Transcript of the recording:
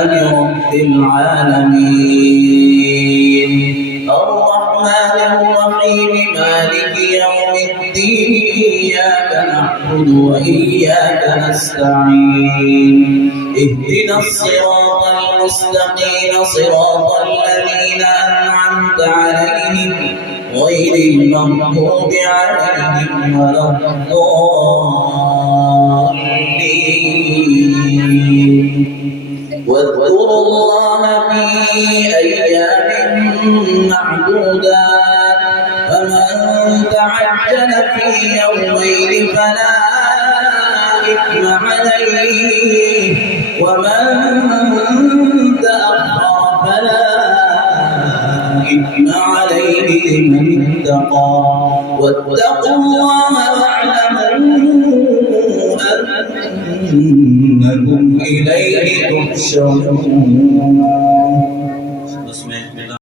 رب العالمين الرحمن الرحيم مالك يوم الدين إياك نعبد وإياك نستعين اهدنا الصراط المستقيم صراط الذين أنعمت عليهم غير المغضوب عليهم ولا الضالين واذكروا الله في أيام معدودات فمن تعجل في يومين فلا إثم عليه ومن تأخر فلا إثم عليه لمن اتقى واتقوا الله واعلموا أنكم إليه تحشرون